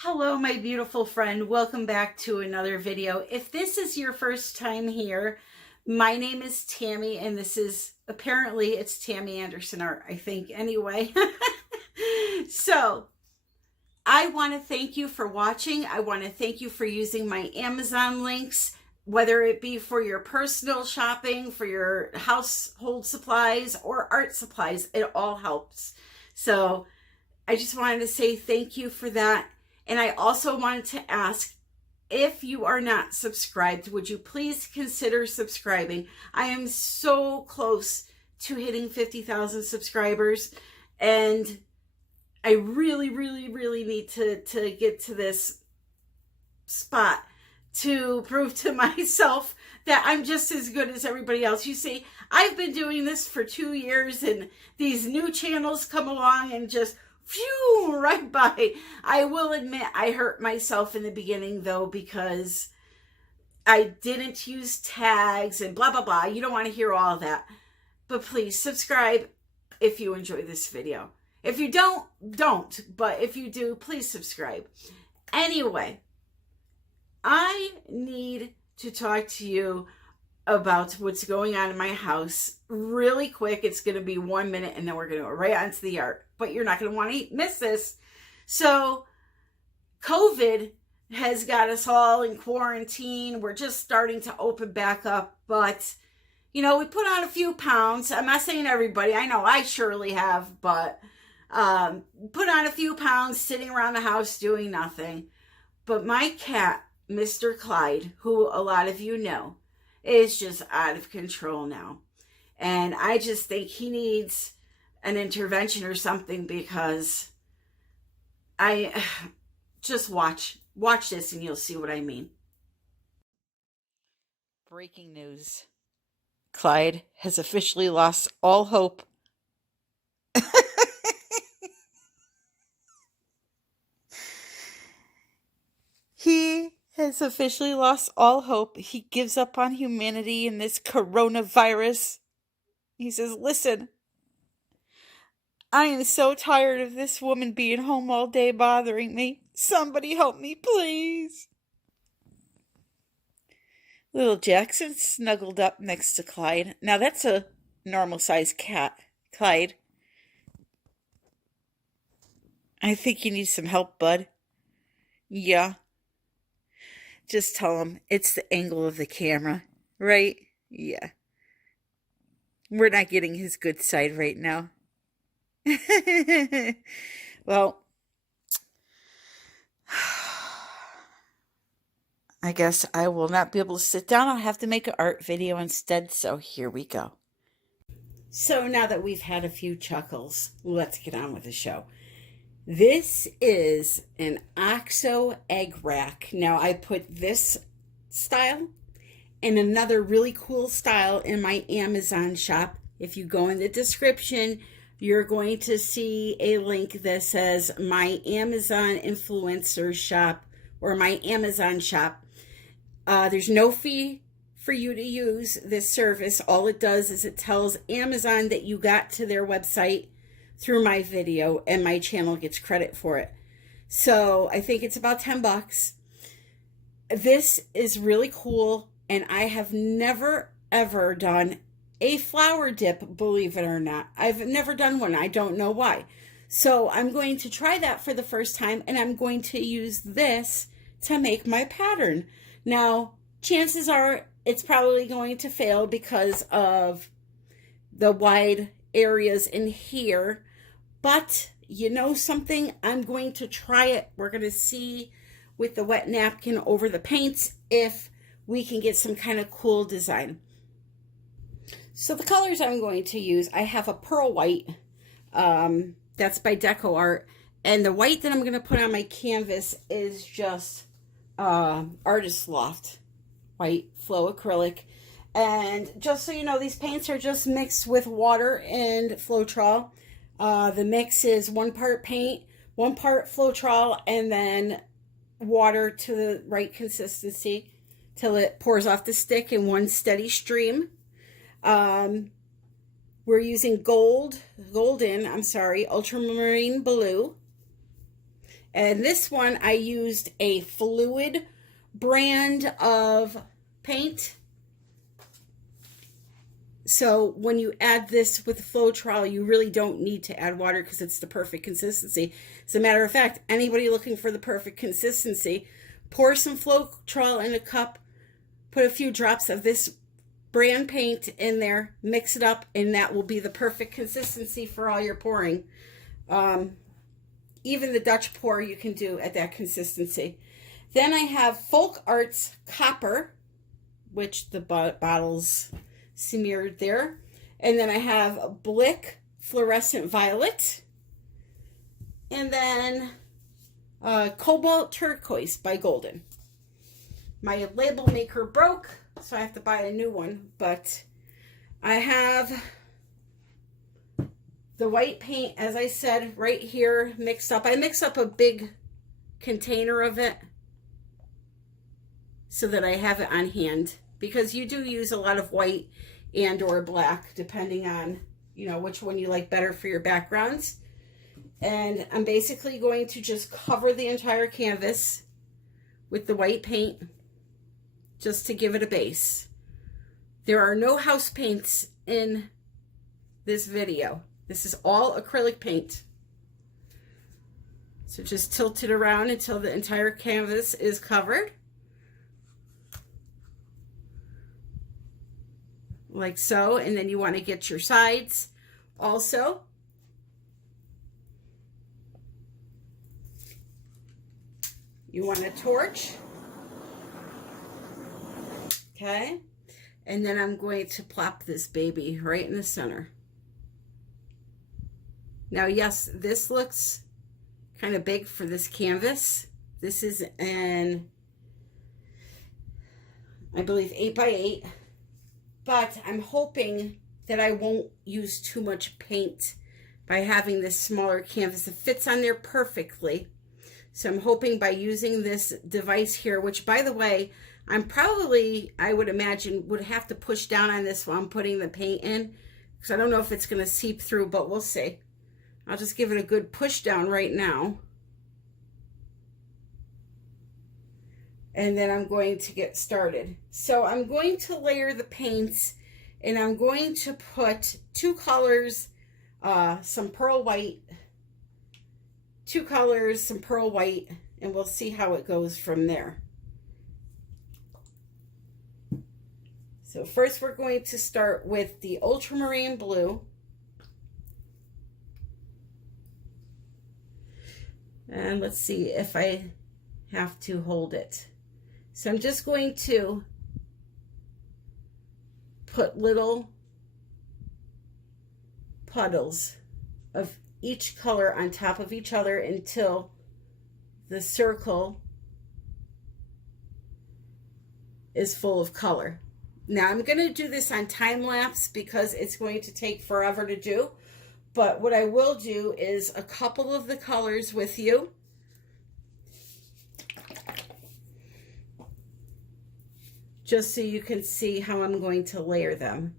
Hello, my beautiful friend. Welcome back to another video. If this is your first time here, my name is Tammy, and this is, apparently it's Tammy Anderson Art, I think, anyway. So, I want to thank you for watching. I want to thank you for using my Amazon links, whether it be for your personal shopping, for your household supplies, or art supplies. It all helps. So, I just wanted to say thank you for that. And I also wanted to ask, if you are not subscribed, would you please consider subscribing? I am so close to hitting 50,000 subscribers, and I really need to get to this spot to prove to myself that I'm just as good as everybody else. You see, I've been doing this for 2 years, and these new channels come along and just phew, right by. I will admit I hurt myself in the beginning, though, because I didn't use tags and blah, blah, blah. You don't want to hear all that. But please subscribe if you enjoy this video. If you don't. But if you do, please subscribe. Anyway, I need to talk to you about what's going on in my house really quick. It's going to be 1 minute, and then we're going to go right on to the art. But you're not going to want to miss this. So, COVID has got us all in quarantine. We're just starting to open back up. But, you know, we put on a few pounds. I'm not saying everybody. I know I surely have. But put on a few pounds sitting around the house doing nothing. But my cat, Mr. Clyde, who a lot of you know, is just out of control now. And I just think he needs an intervention or something, because I just watch this and you'll see what I mean. Breaking news. Clyde has officially lost all hope. He has officially lost all hope. He gives up on humanity in this coronavirus. He says, listen, I am so tired of this woman being home all day bothering me. Somebody help me, please. Little Jackson snuggled up next to Clyde. Now that's a normal-sized cat, Clyde. I think you need some help, bud. Yeah. Just tell him it's the angle of the camera, right? Yeah. We're not getting his good side right now. Well, I guess I will not be able to sit down. I'll have to make an art video instead, so here we go. So now that we've had a few chuckles, let's get on with the show. This is an OXO egg rack. Now, I put this style and another really cool style in my Amazon shop. If you go in the description, you're going to see a link that says my Amazon influencer shop or my Amazon shop. There's no fee for you to use this service. All it does is it tells Amazon that you got to their website through my video, and my channel gets credit for it. So I think it's about 10 bucks. This is really cool, and I have never ever done a flower dip, believe it or not. I've never done one. I don't know why. So I'm going to try that for the first time, and I'm going to use this to make my pattern. Now, chances are it's probably going to fail because of the wide areas in here. But you know something? I'm going to try it. We're going to see with the wet napkin over the paints if we can get some kind of cool design. So the colors I'm going to use, I have a pearl white. That's by Deco Art. And the white that I'm going to put on my canvas is just Artist Loft white flow acrylic. And just so you know, these paints are just mixed with water and FLOETROL. The mix is 1 part paint, 1 part FLOETROL, and then water to the right consistency till it pours off the stick in one steady stream. We're using Ultramarine Blue. And this one, I used a fluid brand of paint. So when you add this with FLOETROL, you really don't need to add water because it's the perfect consistency. As a matter of fact, anybody looking for the perfect consistency, pour some FLOETROL in a cup, put a few drops of this brand paint in there, mix it up, and that will be the perfect consistency for all your pouring. Even the Dutch pour you can do at that consistency. Then I have Folk Arts Copper, which the bottle's smeared there. And then I have Blick Fluorescent Violet. And then Cobalt Turquoise by Golden. My label maker broke, so I have to buy a new one. But I have the white paint, as I said, right here mixed up. I mix up a big container of it so that I have it on hand, because you do use a lot of white and or black depending on, you know, which one you like better for your backgrounds. And I'm basically going to just cover the entire canvas with the white paint just to give it a base. There are no house paints in this video. This is all acrylic paint. So just tilt it around until the entire canvas is covered. Like so. And then you want to get your sides also. You want a torch. Okay. And then I'm going to plop this baby right in the center. Now, yes, this looks kind of big for this canvas. This is an, I believe, 8x8. But I'm hoping that I won't use too much paint by having this smaller canvas. It fits on there perfectly. So I'm hoping by using this device here, which, by the way, I'm probably, I would imagine, would have to push down on this while I'm putting the paint in, because I don't know if it's going to seep through, but we'll see. I'll just give it a good push down right now. And then I'm going to get started. So I'm going to layer the paints, and I'm going to put two colors, some pearl white, two colors, some pearl white, and we'll see how it goes from there. So first we're going to start with the Ultramarine Blue. And let's see if I have to hold it. So I'm just going to put little puddles of each color on top of each other until the circle is full of color. Now I'm going to do this on time lapse because it's going to take forever to do. But what I will do is a couple of the colors with you. Just so you can see how I'm going to layer them.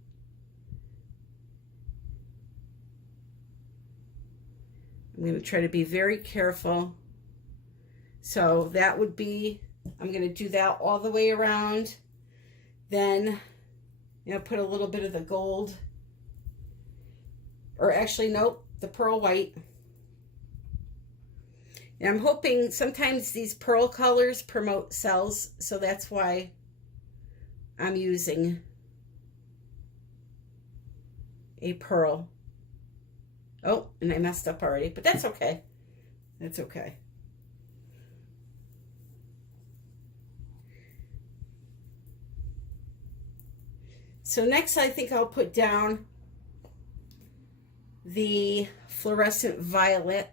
I'm going to try to be very careful. So that would be, I'm going to do that all the way around. Then, you know, put a little bit of the gold. Or actually, nope, the pearl white. And I'm hoping sometimes these pearl colors promote cells, so that's why I'm using a pearl. Oh, and I messed up already, but that's okay. That's okay. So next I think I'll put down the Fluorescent Violet.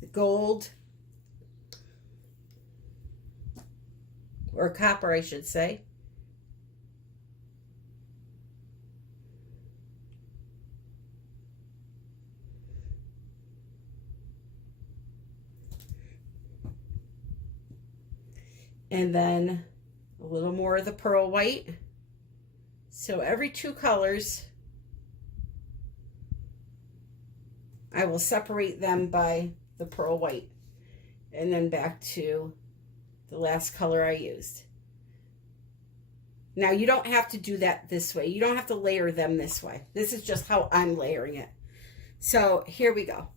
The gold, or copper I should say. And then a little more of the pearl white. So every 2 colors, I will separate them by the pearl white, and then back to the last color I used. Now, you don't have to do that this way. You don't have to layer them this way. This is just how I'm layering it. So here we go.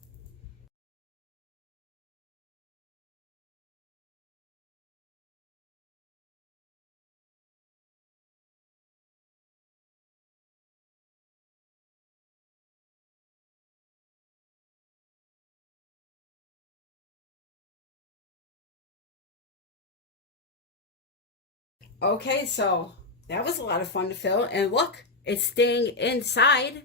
Okay, so that was a lot of fun to fill, and look, it's staying inside.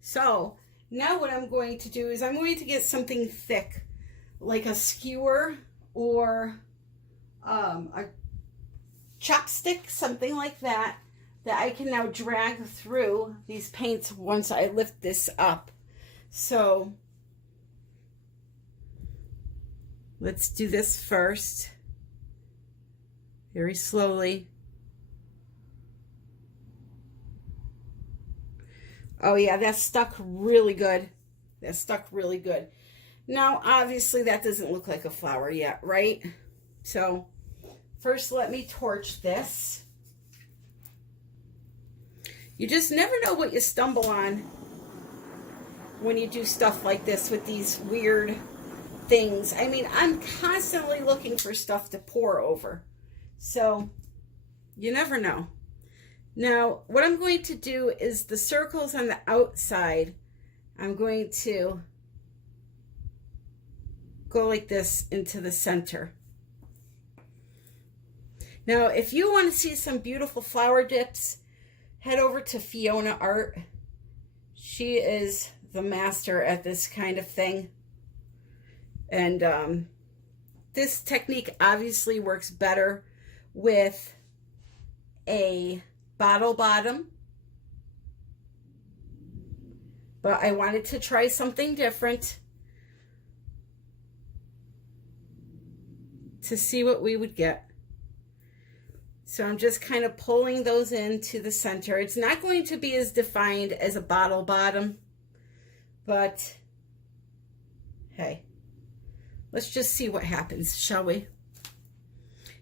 So now what I'm going to do is I'm going to get something thick, like a skewer or a chopstick, something like that, that I can now drag through these paints once I lift this up. So let's do this first. Very slowly. Oh yeah, that stuck really good. That stuck really good. Now, obviously that doesn't look like a flower yet, right? So first let me torch this. You just never know what you stumble on when you do stuff like this with these weird things. I mean, I'm constantly looking for stuff to pour over. So you never know. Now, what I'm going to do is the circles on the outside, I'm going to go like this into the center. Now, if you want to see some beautiful flower dips, head over to Fiona Art. She is the master at this kind of thing. And this technique obviously works better with a bottle bottom, but I wanted to try something different to see what we would get. So I'm just kind of pulling those into the center. It's not going to be as defined as a bottle bottom, but hey, let's just see what happens, shall we?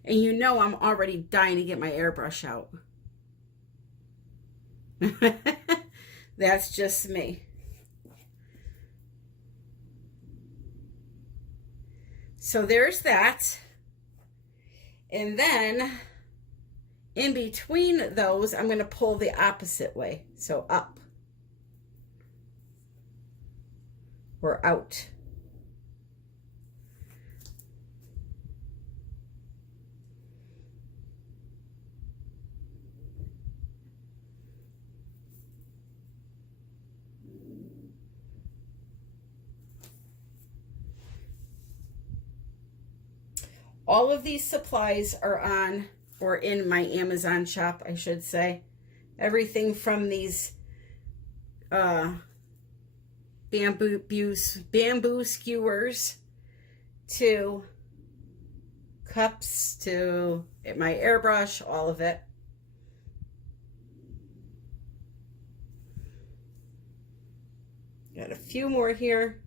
And you know I'm already dying to get my airbrush out. That's just me. So there's that. And then in between those, I'm going to pull the opposite way. So up or out. All of these supplies are on, or in my Amazon shop, I should say. Everything from these bamboo skewers to cups to my airbrush, all of it. Got a few more here.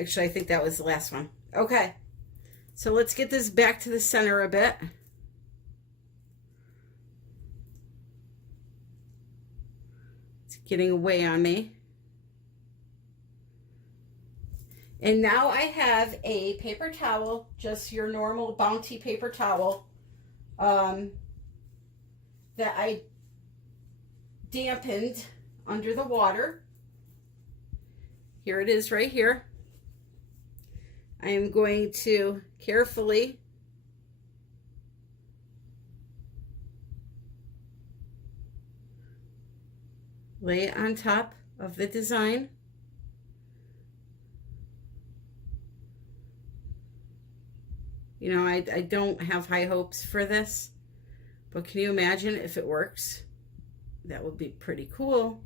Actually, I think that was the last one. Okay, so let's get this back to the center a bit. It's getting away on me. And now I have a paper towel, just your normal Bounty paper towel, that I dampened under the water. Here it is right here. I am going to carefully lay it on top of the design. You know, I don't have high hopes for this, but can you imagine if it works? That would be pretty cool.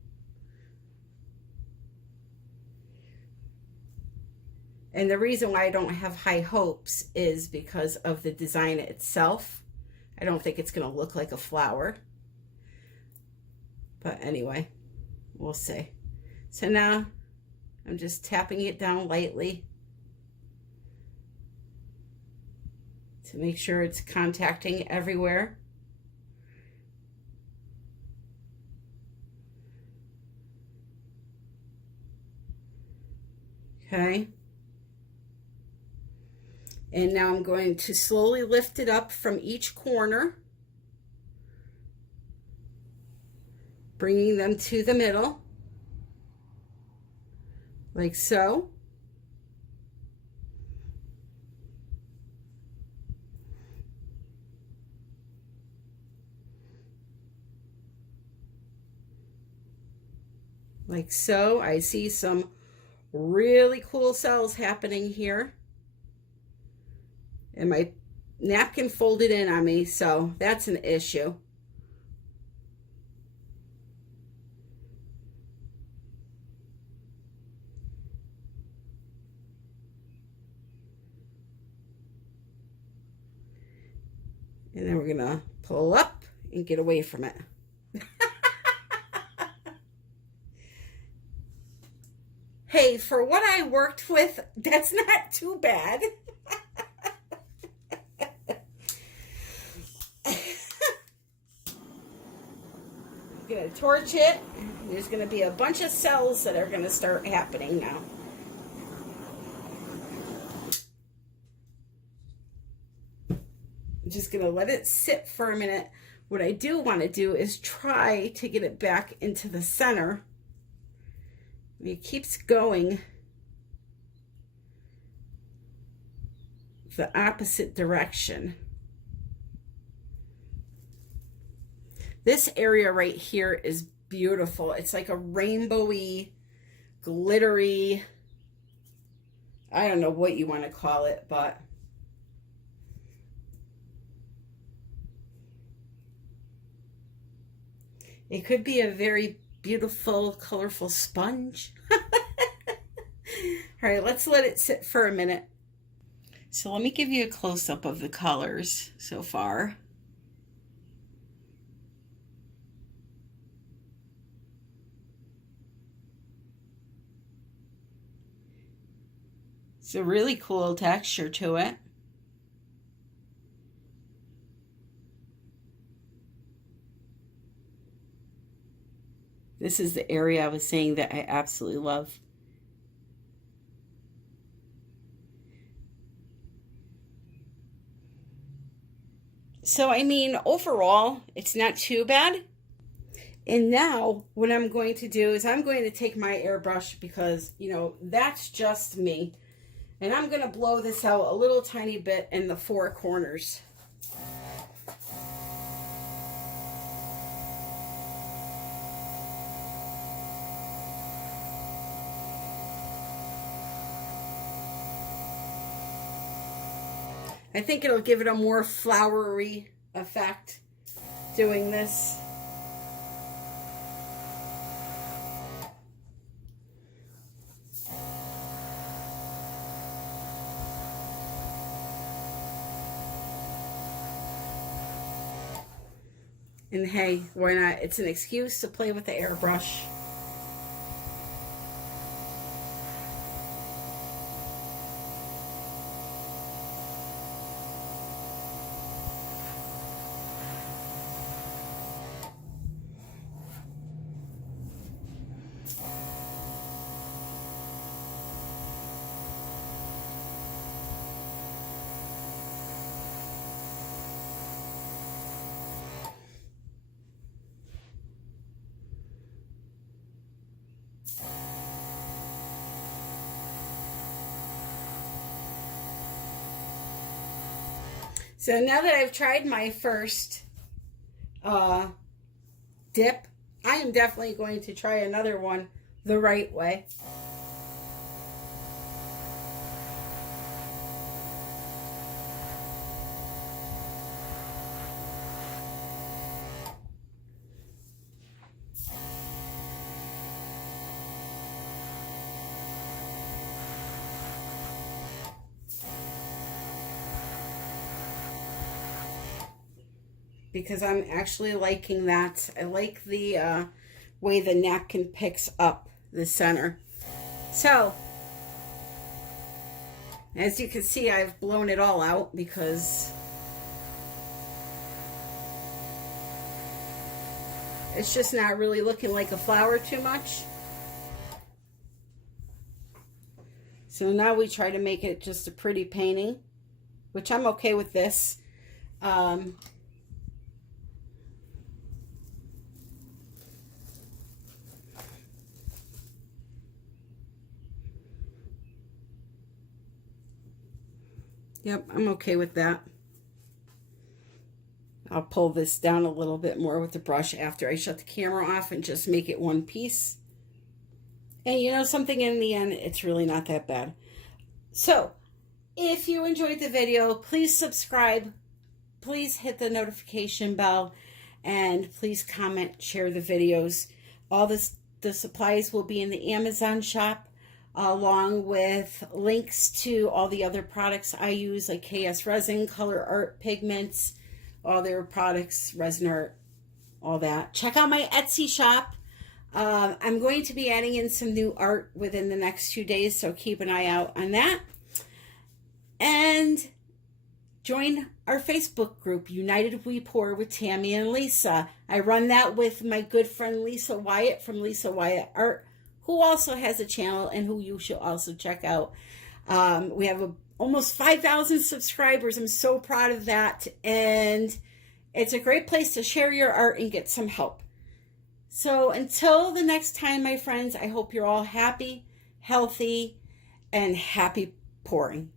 And the reason why I don't have high hopes is because of the design itself. I don't think it's going to look like a flower. But anyway, we'll see. So now I'm just tapping it down lightly to make sure it's contacting everywhere. Okay. And now I'm going to slowly lift it up from each corner, bringing them to the middle, like so. Like so. I see some really cool cells happening here. And my napkin folded in on me, so that's an issue. And then we're gonna pull up and get away from it. Hey, for what I worked with, that's not too bad. I'm gonna torch it. There's gonna be a bunch of cells that are gonna start happening now. I'm just gonna let it sit for a minute. What I do want to do is try to get it back into the center. It keeps going the opposite direction. This area right here is beautiful. It's like a rainbowy, glittery, I don't know what you want to call it, but it could be a very beautiful, colorful sponge. All right, let's let it sit for a minute. So let me give you a close-up of the colors so far. It's a really cool texture to it. This is the area I was saying that I absolutely love. So, I mean, overall, it's not too bad. And now what I'm going to do is I'm going to take my airbrush because, you know, that's just me. And I'm going to blow this out a little tiny bit in the four corners. I think it'll give it a more flowery effect doing this. And hey, why not? It's an excuse to play with the airbrush. So now that I've tried my first dip, I am definitely going to try another one the right way. because I'm actually liking that. I like the way the napkin picks up the center. So, as you can see, I've blown it all out because it's just not really looking like a flower too much. So now we try to make it just a pretty painting, which I'm okay with this. Yep, I'm okay with that. I'll pull this down a little bit more with the brush after I shut the camera off and just make it one piece. And you know something, in the end, it's really not that bad. So, if you enjoyed the video, please subscribe. Please hit the notification bell. And please comment, share the videos. All the supplies will be in the Amazon shop, along with links to all the other products I use, like KS Resin, COLOURARTE pigments, all their products, resin art, all that. Check out my Etsy shop. I'm going to be adding in some new art within the next 2 days, so keep an eye out on that. And join our Facebook group, United We Pour with Tammy and Lisa. I run that with my good friend Lisa Wyatt from Lisa Wyatt Art, who also has a channel and who you should also check out. We have almost 5,000 subscribers. I'm so proud of that. And it's a great place to share your art and get some help. So until the next time, my friends, I hope you're all happy, healthy, and happy pouring.